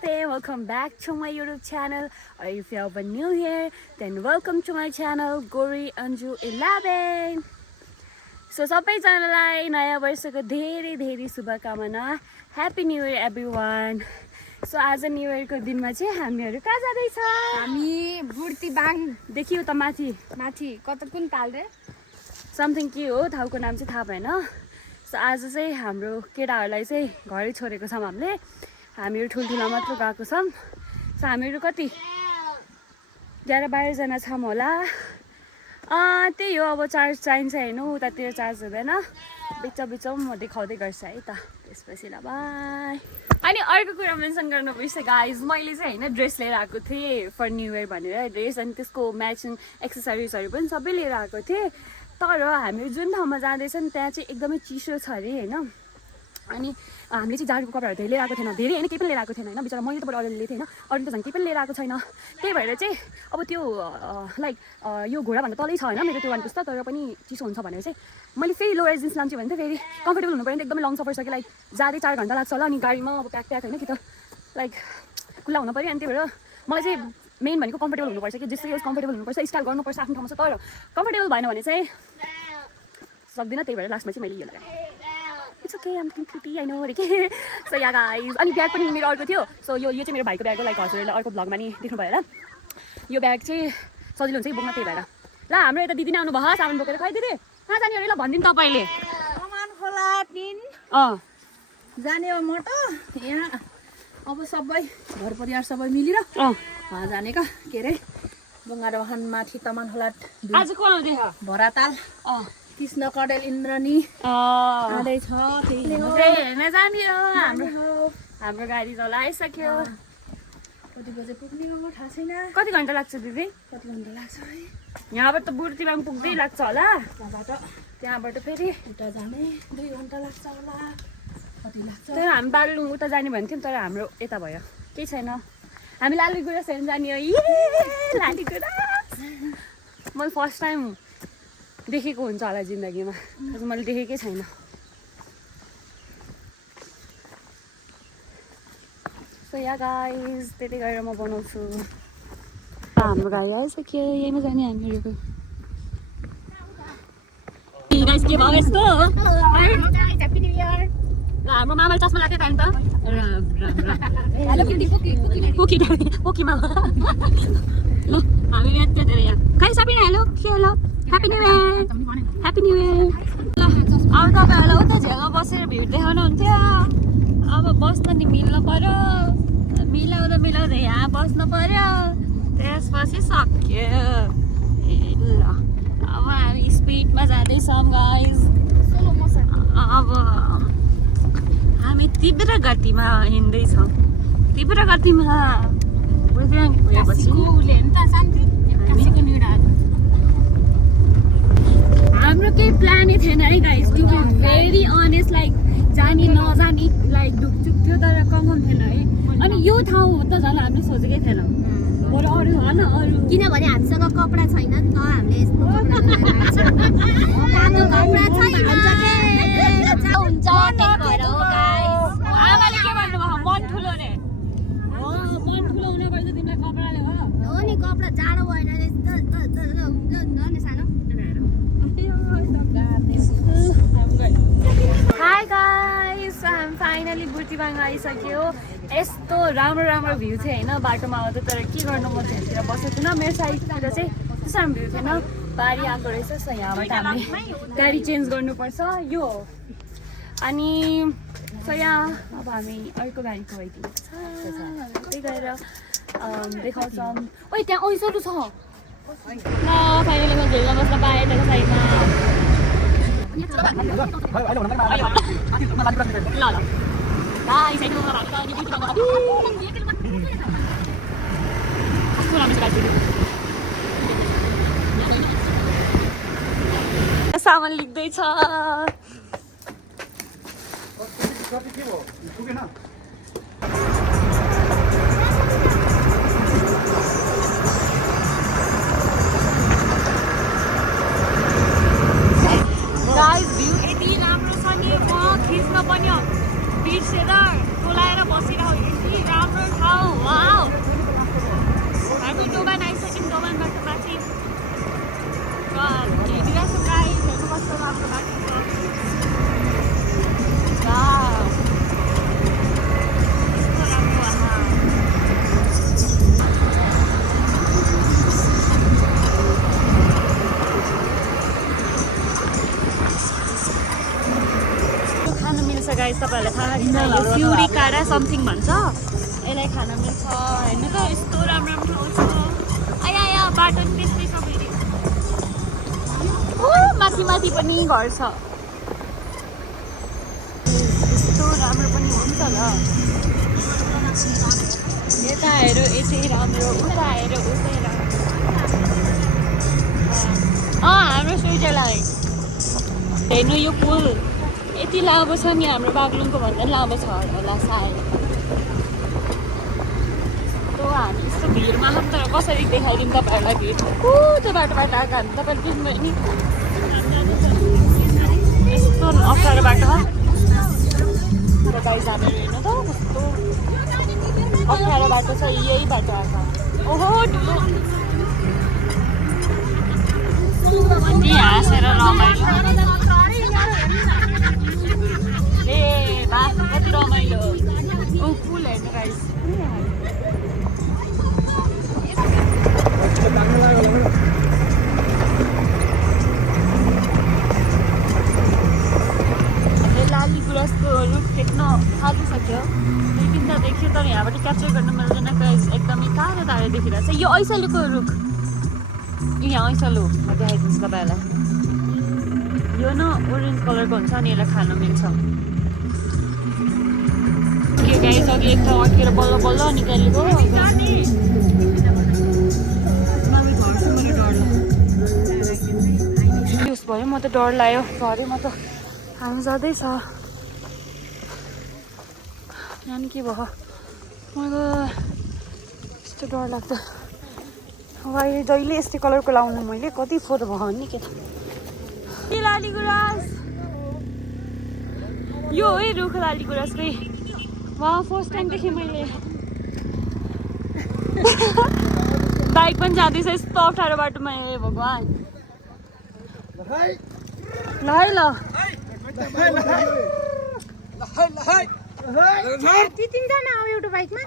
Namaste, welcome back to my YouTube channel, or if you are new here, then welcome to my channel, Gori Anju 11. So सबैजनालाई नयाँ वर्षको धेरै धेरै शुभकामना. Happy New Year everyone. So आज new इयरको दिनमा चाहिँ हामीहरू कहाँ जाँदैछ? हामी बुर्तिबाङ देखियो त माथि कता कुन ताल रे समथिङ के हो ठाउँको नाम चाहिँ थाहा भएन. सो आज चाहिँ हाम्रो केटाहरूलाई चाहिँ घरै छोडेको छौँ हामीहरू ठुल्ठुला मात्र गएको छौँ. सो हामीहरू कति 11-12 जना छौँ होला. त्यही हो, अब चार्ज चाहिन्छ हेर्नु, उतातिर चार्ज हुँदैन. बिचमा म देखाउँदै गर्छु है त. त्यसपछि ल बाई. अनि अर्को कुरा मेन्सन गर्नु बिर्सेँ गाइज, मैले चाहिँ होइन ड्रेस लिएर आएको थिएँ फर न्यू इयर भनेर ड्रेस, अनि त्यसको म्याचिङ एक्सेसरिजहरू पनि सबै लिएर आएको थिएँ. तर हामीहरू जुन ठाउँमा जाँदैछ नि त्यहाँ चाहिँ एकदमै चिसो छ अरे होइन. अनि हामीले चाहिँ जाडोको कपडाहरू धेरै लिएर आएको थिएन, धेरै होइन केही पनि लिएर आएको थिएन होइन. बिचरा मैले त बरु अरूले लिएको थिएँ होइन, अरू त झन् केही पनि लिएर आएको छैन. त्यही भएर चाहिँ अब त्यो लाइक यो घोडाभन्दा तलै छ होइन मेरो त्यो वान पिस त, तर पनि चिसो हुन्छ भनेर चाहिँ मैले फेरि लोयर जिन्स लान्छु भने चाहिँ फेरि कम्फर्टेबल हुनु पऱ्यो नि त. एकदमै लङ सफर छ कि लाइक जाँदै 4 घन्टा लाग्छ होला. अनि गाडीमा अब प्याक होइन कि त लाइक खुल्ला हुनु पऱ्यो. अनि त्यही भएर मलाई चाहिँ मेन भनेको कम्फर्टेबल हुनुपर्छ कि जस्तै कम्फर्टेबल हुनुपर्छ, स्टाइल गर्नुपर्छ आफ्नो ठाउँमा छ. तर कम्फर्टेबल भएन भने चाहिँ सक्दिनँ. त्यही भएर लास्टमा चाहिँ मैले यो लगाएँ. It's okay, I'm cutie I know अरे के. सो या गाइज, अनि ब्याग पनि मेरो अर्को थियो. सो यो चाहिँ मेरो भाइको ब्याग हो, लाइक हजुरहरूले अर्को भ्लगमा नि देख्नु भयो होला. यो ब्याग चाहिँ सजिलो हुन्छ कि बोक्न, त्यही भएर. ल हाम्रो यता दिदी नै आउनु भयो सामान बोकेर. खै दिदी कहाँ जाने अरे ल भनिदिनु तपाईँले. कमान खोला 3 जाने हो म त यहाँ. अब सबै घर परिवार सबै मिलेर जाने का के अरे बङ्गारवाहन माथि तमान खोला आज को आउँदै भराताल कृष्ण कडेल इन्द्रनी आउँदैछ. त्यही हेर्न जाने हो. हाम्रो गाडी चला आइसक्यो. कति बजे पुग्ने हो थाहा छैन. कति घन्टा लाग्छ दिदी? कति घन्टा लाग्छ है यहाँबाट त बुर्तिबाङ पुग्दै लाग्छ होला. त्यहाँबाट फेरि उता जाने 2 घन्टा लाग्छ होला. कति लाग्छ? तर हामी बागलुङ उता जाने भन्थ्यौँ, तर हाम्रो यता भयो, केही छैन. हामी लालीगुराँस हेर्नु जाने हो. लालीगुराँस मैले फर्स्ट टाइम देखेको हुन्छ होला जिन्दगीमा, मैले देखेकै छैन. सो या गाइज, त्यति गरेर म बनाउँछु. हाम्रो गाडी आइसक्यो, यहीँमा जाने हामीहरूको. गाइस के भयो यस्तो? हाम्रो मामाले चस्मा लाग्यो त अन्त. पोकी मामा. ल हामी यतातिर यहाँ खै सपिना. हेलो के hello, happy new year. Happy new year. ल अब तपाईँहरूलाई उता झ्यालमा बसेर भिड देखाउनुहुन्थ्यो. अब बस्न नि मिल्नु पर्यो, मिलाउँदा यहाँ बस्नु पर्यो. त्यसपछि सक्यो. ल अब हामी स्पिडमा जाँदैछौँ गाइज. अब हामी तीव्र गतिमा हिँड्दैछौँ. तीव्र गतिमा हाम्रो केही प्लानै थिएन है guys. To be very honest, like जाने नजाने लाइक ढुकचुक थियो, तर कन्फर्म थिएन है. अनि यो ठाउँ त झन् हामीले सोचेकै थिएन. बरु अरू होइन, अरू किनभने हामीसँग कपडा छैन नि त. हामीले यस्तो कपडा हुन्छ त्यही भएर हो गाइस. आमाले के भन्नुभयो? मन ठुलो रे. मन ठुलो हुनुपर्छ तिमीलाई कपडाले हो. हो नि, कपडा जाडो भएन सानो. हाई गाइस, हामी फाइनली बुर्तिबाङ आइसक्यो. यस्तो राम्रो भ्यू थियो होइन बाटोमा आउँदा, तर के गर्नु म झ्यालतिर बसेको थिएन. मेरो साइडतिर चाहिँ त्यस्तो राम्रो भ्यू थिएन. बारी आएको रहेछ. सो यहाँबाट हामीले गाडी चेन्ज गर्नुपर्छ यो. अनि सो यहाँ अब हामी अर्को गाडीको वेटिङ छ. त्यही गरेर देखाउँछौँ. ओइ त्यहाँ ओइसहरू छ. ल फाइनली म झुलमा बस्न पाएँ त्यहाँ साइडमा. ल सामान लिख्दैछ. गाइस भ्यू यति राम्रो छ नि, म खिच्न पनि बिर्सेर टोलाएर बसिरहेको. यति राम्रो ठाउँ तपाईँहरूलाई थाहा छ सिउरी काँडा समथिङ भन्छ यसलाई खान मिल्छ हेर्नु त यस्तो राम्रो राम्रो ठाउँ छ आया आया बाटो पनि त्यस्तै छ फेरि माथि माथि पनि घर छ यस्तो राम्रो पनि हुन्छ ल यता हेर यसै राम्रो उता हेर उसै राम्रो हाम्रो स्विजरल्यान्ड हेर्नु यो पुल यति लामो छ नि हाम्रो बागलुङको भन्दा पनि लामो छ होला सायद हामी यस्तो भिडमा छौँ तर कसरी देखाइदिउँ तपाईँहरूलाई भिड त्यो बाटोबाट आएको हामी तपाईँले बुझ्नुभयो नि यस्तो अप्ठ्यारो बाटो छ गाडी जाने हेर्नु त कस्तो अप्ठ्यारो बाटो छ यही बाटो आएको ओहो ठुलो हाँसेर रमाइलो ए बा कति रमाइलो फुल हेर्नु गाइस लाली गुराँसको रुख देख्न थालिसक्यो दुई तिनवटा देख्यो तर यहाँबाट क्याप्चर गर्न मिल्दैन गाइस एकदमै टाढो टाढो देखिरहेको छ यो ऐसलुको रुख यहाँ ऐसलु म देखाइदिन्छु तपाईँहरूलाई यो न ओरेन्ज कलरको हुन्छ अनि यसलाई खान मिल्छ के गाइस अघि एक ठाउँ अड्केर बल्ल बल्ल निकालेको युस भयो म त डर लाग्यो घरै म त हामी जाँदैछ यहाँ के भयो मलाई यस्तो डर लाग्छ अब अहिले जहिले यस्तै कलरको लाउनु मैले कति फोटो भयो नि के लाली गुराँस यो है रुख लाली गुराँसकै वहाँ फर्स्ट टाइम देखेँ मैले बाइक पनि जाँदैछ यस्तो अप्ठ्यारो बाटोमा ए भगवान् ल है ल तिनजना आऊ एउटा बाइकमा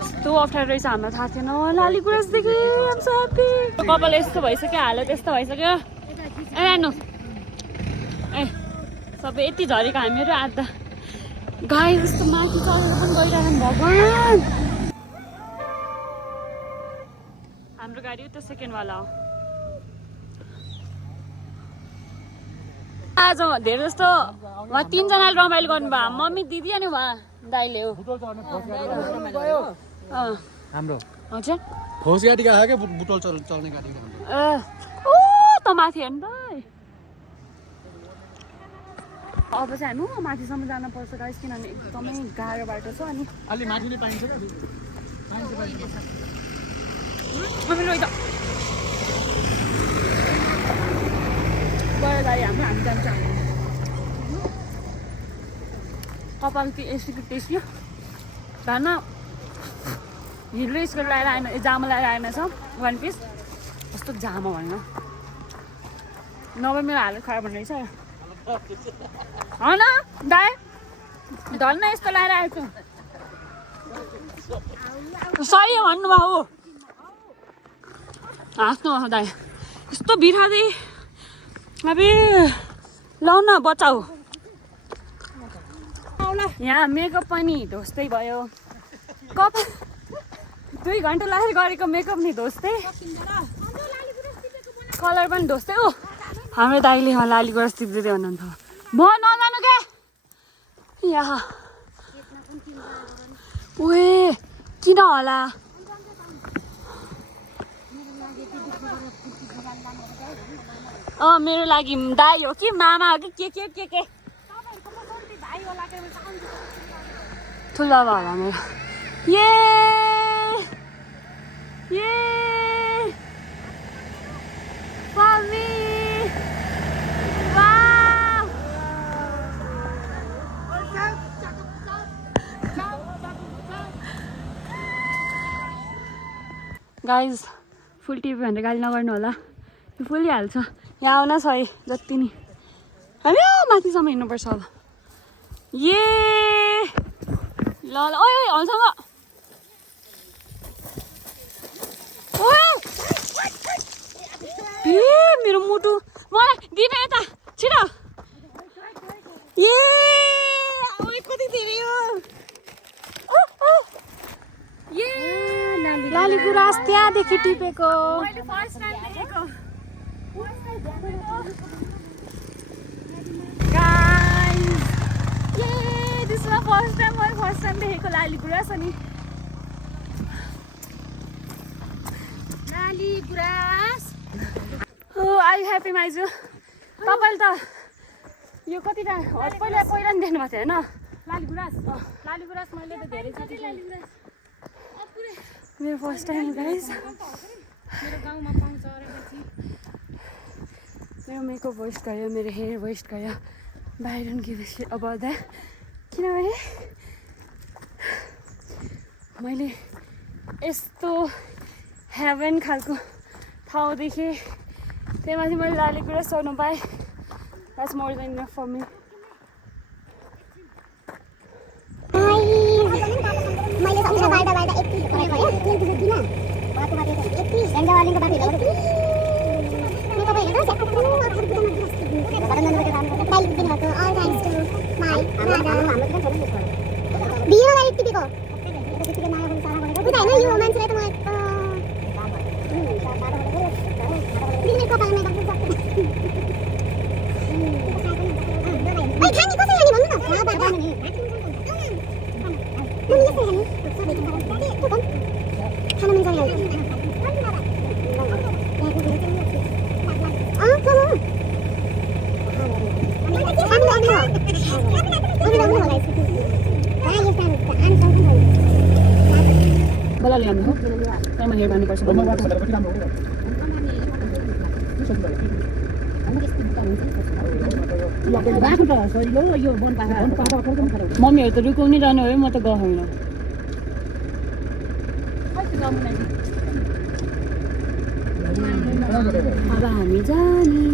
यस्तो अप्ठ्यारो रहेछ हामीलाई थाहा थिएन लाली गुराँसदेखि कपाल यस्तो भइसक्यो हालत यस्तो भइसक्यो ए हेर्नु ए सबै यति झरेको हामीहरू आधा गाई जस्तो माथि चढेर पनि गइरहेको भगवान् हाम्रो गाडी उता सेकेन्डवाला हो आज धेरै जस्तो उहाँ तिनजनाले रमाइलो गर्नुभयो मम्मी दिदी अनि उहाँ दाइले हो हाम्रो हजुर फौज गाडी गएको क्या बुटोल चल्ने गाडी ओ त माथि हेर्नु त अब चाहिँ हामी माथिसम्म जानुपर्छ गाइस किनभने एकदमै गाह्रो बाटो छ अनि अलि माथि नै पाइन्छ क्या गएर गाडी हाम्रो हामी जान्छ कपाल यस्तो टेस्यो धन हिलो स्कर्ट लगाएर आएन जामा लगाएर आएन छ वान पिस कस्तो जामा भएन नभए मेरो हालत खराब हुने रहेछ होइन दाइ धन्न यस्तो लगाएर आएको सही भन्नुभयो हो हाँस्नु दाइ यस्तो बिरादै अब लौ न बचाऊ यहाँ मेकअप पनि धोस्तै भयो कप 2 घन्टा लागेर गरेको मेकअप नि धोस्तै कलर पनि धोस्तै हो हाम्रो दाइले लाली गुराँस टिप्दै हुनुहुन्छ म नजानु के यहाँ ओए किन होला मेरो लागि दाइ हो कि मामा हो कि के ठुलो बाबा होला मेरो ये मम्मी वाउ गाइज फुल टिभी भनेर गाली नगर्नु होला यो फुलिहाल्छ यहाँ आउन सही जति नि हामी माथिसम्म हिँड्नुपर्छ अब ये ल ल ओइ हलसँग मेरो मुटु मलाई दिन यता छिटो ए कति धेरै हो लाली गुराँस त्यहाँदेखि टिपेको मैले फर्स्ट टाइम देखेको guys this is first time देखेको लाली गुराँस अनि लाली गुराँस आई ह्याप्पी माइजू तपाईँले त यो कतिवटा पहिला नि देख्नुभएको थियो होइन लाली गुराँस मैले त धेरै चोटि मेरो फर्स्ट टाइम गाइस मेरो गाउँमा पाउँछ अरे मेरो मेकअप वेस्ट गयो मेरो हेयर वेस्ट गयो I don't give a shit about that किनभने मैले यस्तो हेभन खालको ठाउँ देखेँ त्यहीमाथि मैले लाली गुराँस सर्नु पाएँ that's more than enough for me मैले सम्झना बाहिर यति गरेको है त्यो किन बाटो बाटो यति सेन्डवालिङको बाटो हेरेको थियो नि तपाईँ हेर्नु सेक्टर पनि भरननको काम गर्दा टाइम दिनुभएको अल थ्याङ्क्स टु माई हाम्रो हाम्रो छैन बियो गाडी टिपेको त्यतिकै माया पनि सारा गरेको बुझाइ न यो मान्छेले त मलाई दिने कपालमा एकदम ओइ खानी कसरी खानी भन्नु न बाबा जानु नि बल्ल ल्याउनु हो त्यहाँमा हेर भन्नुपर्छ मम्मीहरू त रुकाउनै रहने हो म त गएन अब हामी जाने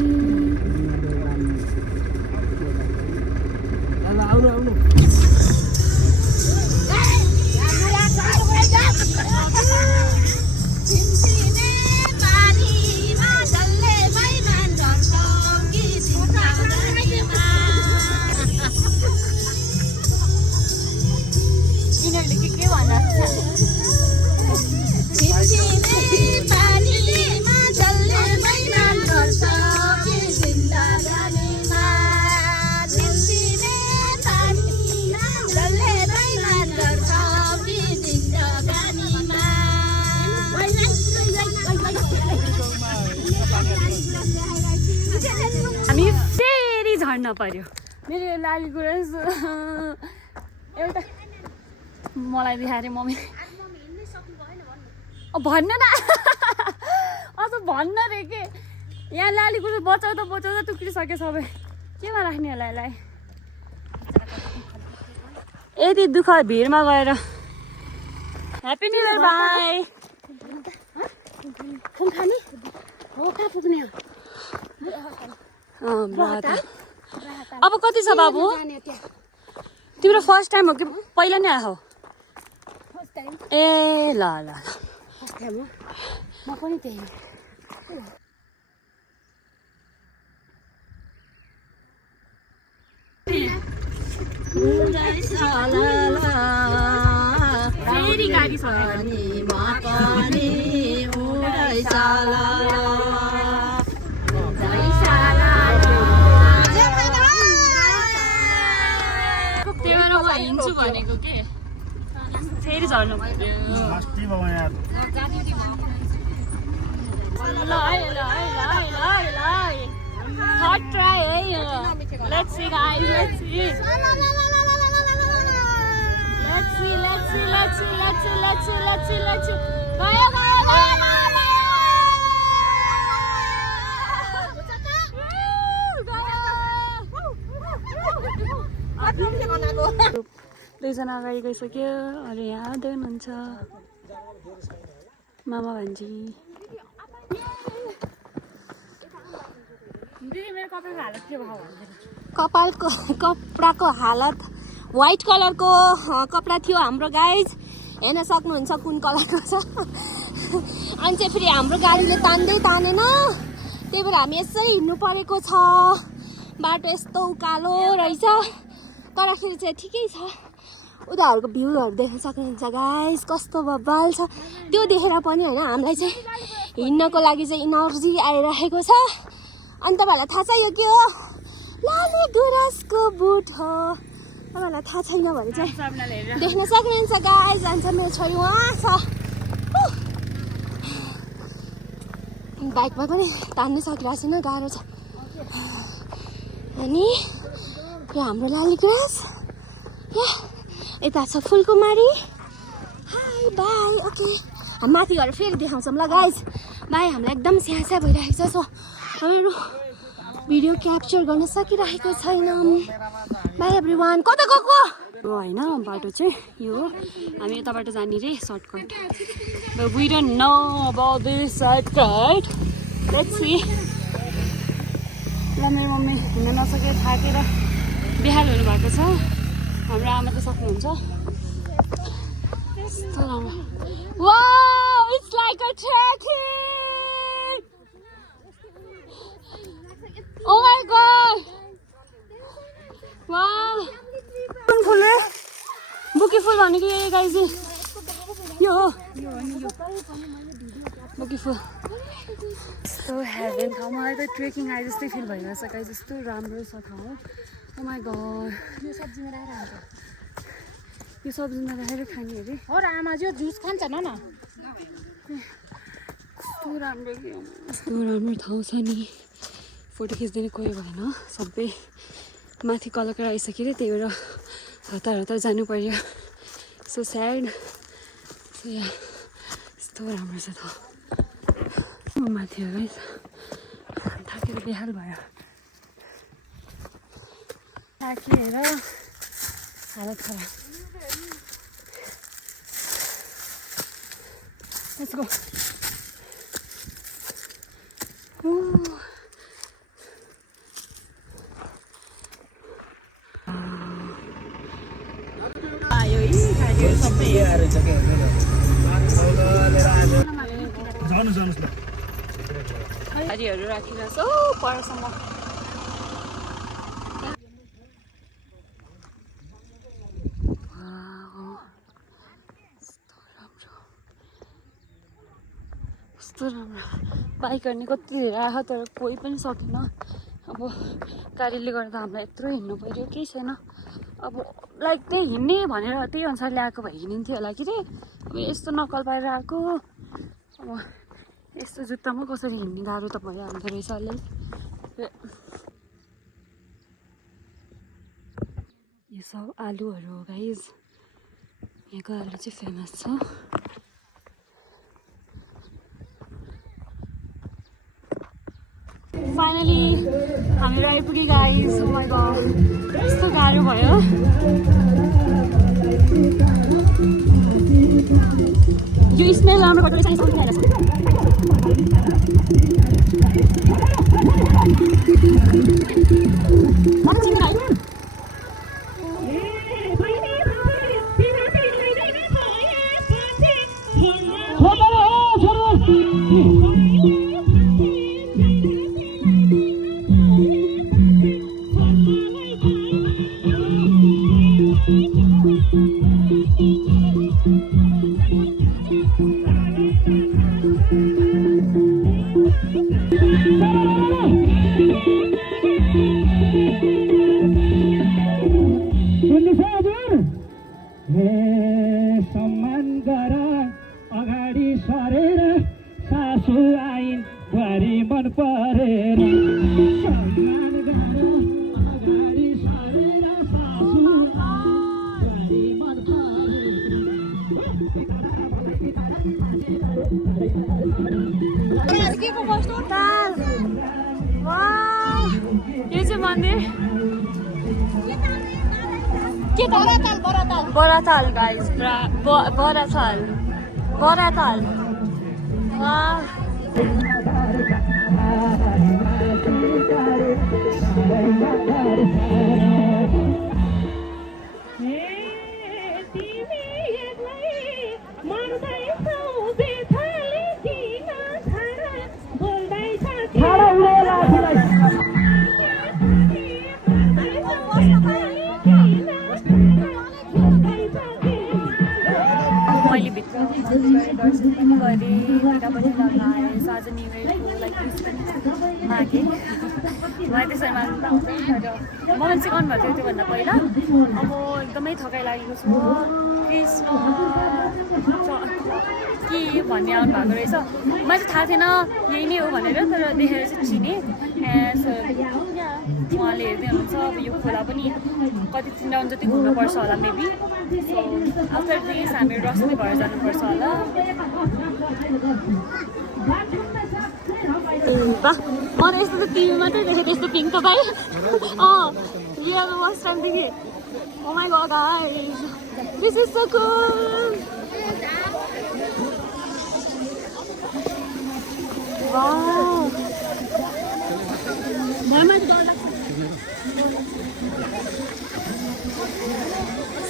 हामी फेरि झर्न पर्यो मेरो लाली गुराँस एउटा मलाई बिहारे मम्मी भन्न न अझ भन्न रे के यहाँ लाली गुराँस बचाउँदा टुक्रिसक्यो सबै केमा राख्ने होला यसलाई यति दुःख भिडमा गएर ह्याप्पी न्यु इयर बाई खानी हो कहाँ पुग्ने अब कति छ बाबु तिम्रो फर्स्ट टाइम हो कि पहिला नै आयो ए ल ल म पनि त्यही फेरि गाडी छ हिँड्छु भनेको के फेरि झर्नु हट ट्राई है yo let's see guys let's see दुईजना अगाडि गइसक्यो अरे यहाँ आउँदै हुनुहुन्छ मामा भान्जी कपडाको हालत व्हाइट कलरको कपडा थियो हाम्रो गाइज हेर्न सक्नुहुन्छ कुन कलरको छ अनि चाहिँ फेरि हाम्रो गाडीले तान्दै तानेन त्यही भएर हामी यसरी हिँड्नु परेको छ। बाटो यस्तो उकालो रहेछ तर फेरि चाहिँ ठिकै छ। उनीहरूको भ्यूहरू देख्न सक्नुहुन्छ गाइस, कस्तो बब्बाल छ। त्यो देखेर पनि होइन हामीलाई चाहिँ हिँड्नको लागि चाहिँ इनर्जी आइरहेको छ। अनि तपाईँहरूलाई थाहा छ यो के हो? लाली गुराँसको बुट हो। तपाईँहरूलाई थाहा छैन भने चाहिँ देख्न सक्नुहुन्छ गाइस। जान्छ मेरो छोरी उहाँ छ। बाइकमा पनि तान्नु सकिरहेको छैन, गाह्रो छ। अनि यो हाम्रो लाली गुराँस, यता छ फुलकुमारी। High by. ओके हामी माथि गएर फेरि देखाउँछौँ ल गाइज। बाई हामीलाई एकदम स्यास्या भइरहेको छ। सो हामीहरू भिडियो क्याप्चर गर्न सकिरहेको छैनौँ। By everyone. कता गएको होइन बाटो चाहिँ यो हो। हामी यताबाट जाने रे shortcut. But we don't know about this shortcut. Let's see. ल मेरो मम्मी हिँड्न नसकेर थाकेर बेहाल हुनुभएको छ। हाम्रो आमा त सक्नुहुन्छ। यस्तो राम्रो। Wow, it's like a trekking. Oh my god. Wow. कुन फुल रे? बुके फुल भनेको यो गाइस यो हो। बुके फुल। यस्तो हेभन ठाउँ। मलाई त ट्रेकिङ आए जस्तै फिल भइरहेछ गाइस। यस्तो राम्रो छ ठाउँ। Oh my god. यो सब्जीमा राखेर हुन्छ। यो सब्जीमा राखेर खाने अरे। हो र आमा जो जुस खान्छ न। कस्तो राम्रो के कस्तो राम्रो ठाउँ छ नि। फोटो खिच्दैन कोही भएन। सबै माथि कलकर आइसक्यो रे, त्यही भएर हतार हतार जानु पर्यो। So sad. सो या यस्तो राम्रो छ ठाउँ। म माथि हो गाइस। थाकेर बेहाल भयो। थाकेर हालत खराब। Let's go. गाडीहरू राखेर छ परसम्म। कस्तो राम्रो। बाइक गर्ने कति धेरै आयो तर कोही पनि सकेन। अब गाडीले गर्दा हामीलाई यत्रो हिँड्नु पऱ्यो, केही छैन। अब लाइक त्यही हिँड्ने भनेर त्यही अनुसार ल्याएको भए हिँडिन्थ्यो होला कि रे। अब यस्तो नक्कल पारेर आएको। अब यस्तो जुत्तामा कसरी हिँड्ने गाह्रो त भइहाल्दो रहेछ अलिक। यो सब आलुहरू हो गाइज। यहाँको आलु चाहिँ फेमस छ। फाइनली हामीहरू आइपुगे गाइज। ओ माइ गॉड यस्तो गाह्रो भयो। यो स्मेल राम्रो गर्दो रहेछ। सम्मान गर अगाडि सरेर सासु आइन् बुहारी मन परेर। सम्मान गर अगाडि सरेर सासु बुहारी मन यो चाहिँ मन्दिर के बराताल गाइज। बराताल वाह। छाडा सेलिब्रेट गरेँ दर्शन पनि गरेँ टिका पनि लगाएँ आज न्यु इयरको लाइक विस पनि मागेँ मलाई त्यसरी माग्नु त आउँदैन तर मोबाइल चाहिँ गर्नु भएको थियो त्योभन्दा पहिला अब एकदमै थकाइ लागेको छ कृष्ण के भन्ने आउनु भएको रहेछ मलाई चाहिँ थाहा थिएन यही नै हो भनेर तर देखेर चाहिँ चिनेँ उहाँले हेर्दै हुनुहुन्छ अब यो खोला पनि कति 3 राउन्ड जति घुम्नुपर्छ होला मेबी सो आफ्टर दिस हामीहरू रक्समै घर जानुपर्छ होला म त यस्तो त टिभी मात्रै देखेको यस्तो पिङ्क तपाईँ रियल फर्स्ट टाइम देखेँ oh my god guys this is so cool wow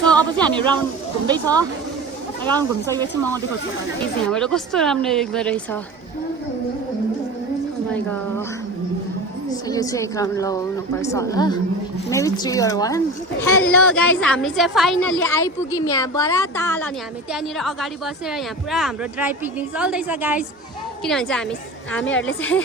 so अब चाहिँ हामी राउन्ड घुम्दैछ राउन्ड घुमिसकेपछि म देखाउँछु यहाँबाट कस्तो राम्रो देख्दो रहेछ सो यो चाहिँ एक राउन्ड लगाउनुपर्छ होला मेबी 3 or 1 हेलो गाइज हामी चाहिँ फाइनली आइपुग्यौँ यहाँबाट ताल अनि हामी त्यहाँनिर अगाडि बसेर यहाँ पुरा हाम्रो ड्राई पिकनिक चल्दैछ गाइज किनभने चाहिँ हामीहरूले चाहिँ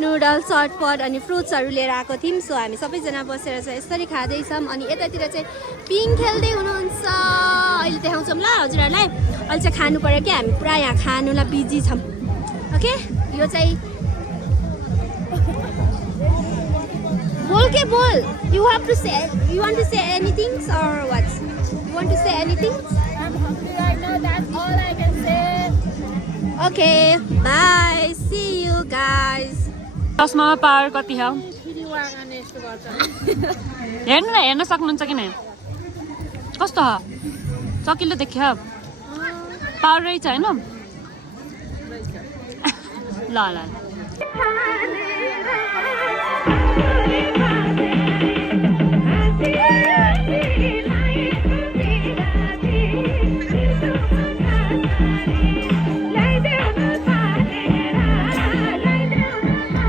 नुडल्स सर्टपट अनि फ्रुट्सहरू लिएर आएको थियौँ सो हामी सबैजना बसेर चाहिँ यसरी खाँदैछौँ अनि यतातिर चाहिँ पिङ खेल्दै हुनुहुन्छ अहिले देखाउँछौँ ल हजुरहरूलाई अहिले चाहिँ खानु पऱ्यो कि हामी पुरा यहाँ खानुलाई बिजी छौँ ओके यो चाहिँ बोल के बोल you want to say anything or what you want to say anything I'm hungry right now that's all I can say okay bye see you guys दसमा पावर कति हो हेर्नु न हेर्न सक्नुहुन्छ किन कस्तो हो चकिलो देख्यो पावर रहेछ होइन ल ल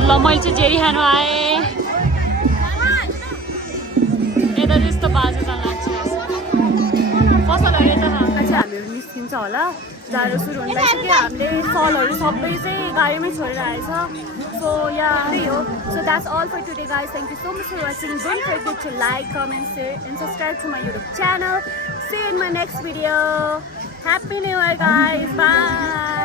ल मैले चाहिँ जेरी खानु आएँ यता त्यस्तो बाजे जान लाग्छ कस्तो लाग्यो त चाहिँ हामीहरू निस्किन्छ होला जाडो सुरु हुन लागिसक्यो हामीले सलहरू सबै चाहिँ गाडीमै छोडेर आएछ सो या त्यही हो so that's all for today guys thank you so much for watching don't forget to like comment share and subscribe to my YouTube channel see in my next video happy new year guys by